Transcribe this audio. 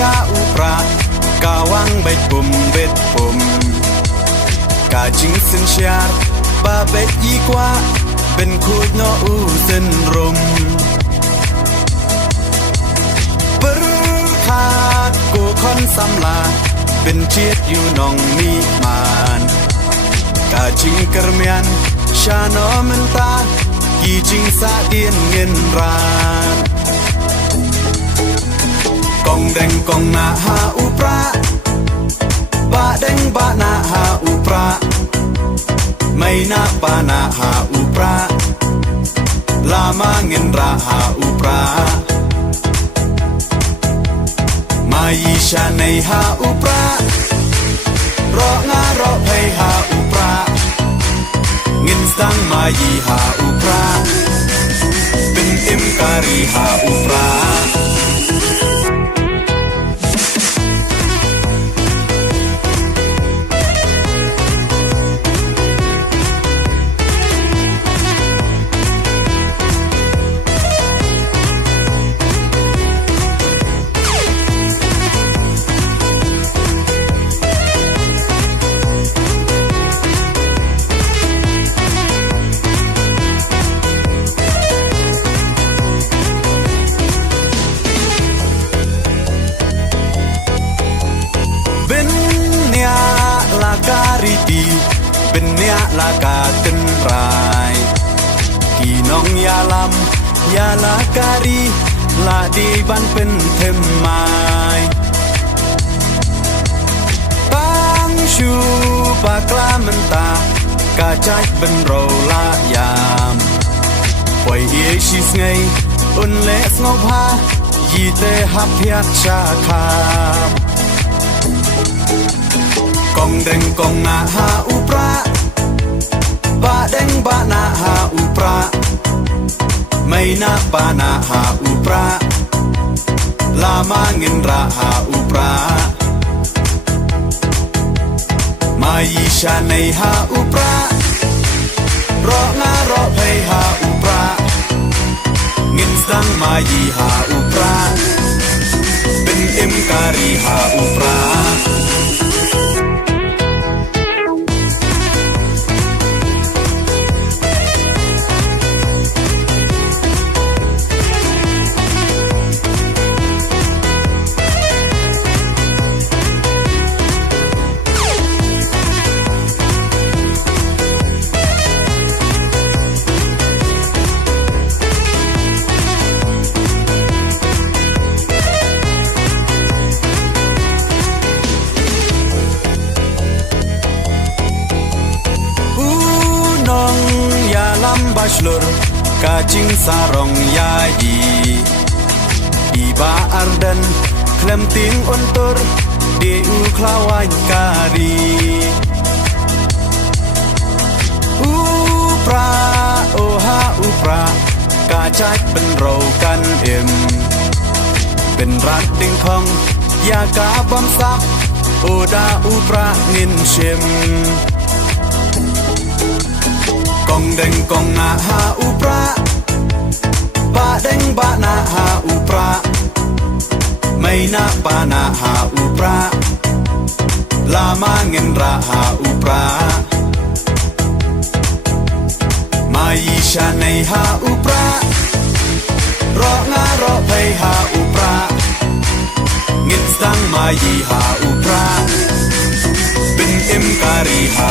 ยาอุปรากาวังใบปุ่มเบ็ดปุ่มกาจิงสินเชียร์บาเบ็ดยีกว่าเป็นคูดนออูเส้นรมปรึขาดกูคอนสำลาเป็นเชียดอยู่นองมีมานกาจิงกระเมียนชาโนมันตากีจิงสาเดียนเงินรานกองแดงกองนาหาอุปราบาแดงบานาหาอุปราไม่นาปานาหาอุปราลามาเงินราหาอุปรามายีชาในหาอุปรารองารอให้หาอุปราเงินสังมายีหาอุปราเป็นเอ็มการีหาอุปราเป็นเนียลากาตึนรายพี่น้องยาลำยาลาการีลาดีบันเป็นเทมไม้ตั้งชูปากลามันตากาจัดเป็นโรลายามปล่อยเอชิสไงอุ่นเล็กงบหายีเตหับยักชาคากองแดงกองนาหาอุปราบาแดงบานาหาอุปราไม่นาปานาหาอุปราลามาเงินราหาอุปรามายีชาในหาอุปรารองารอให้หาอุปราเงินสังมายีหาอุปราเป็นเอ็มการีหาอุปราบาชลรกาจิงสารองยายีอีบาอาร์ดันเคลมติงอุนตรเดอูคลาวายการีอุปราโอฮาอุปรากาจัดเป็นโรกันเอ็มเป็นรัดดิงคองยากาบอมซักโอดาอุปราเงินเชมกองแดงกองนาหาอุปราบาแดงบานาหาอุปราไม่นาปานาหาอุปราลามาเงินราหาอุปรามายีชาในหาอุปรารองารอให้หาอุปราเงินสังมายีหาอุปราเป็นเอ็มการีหา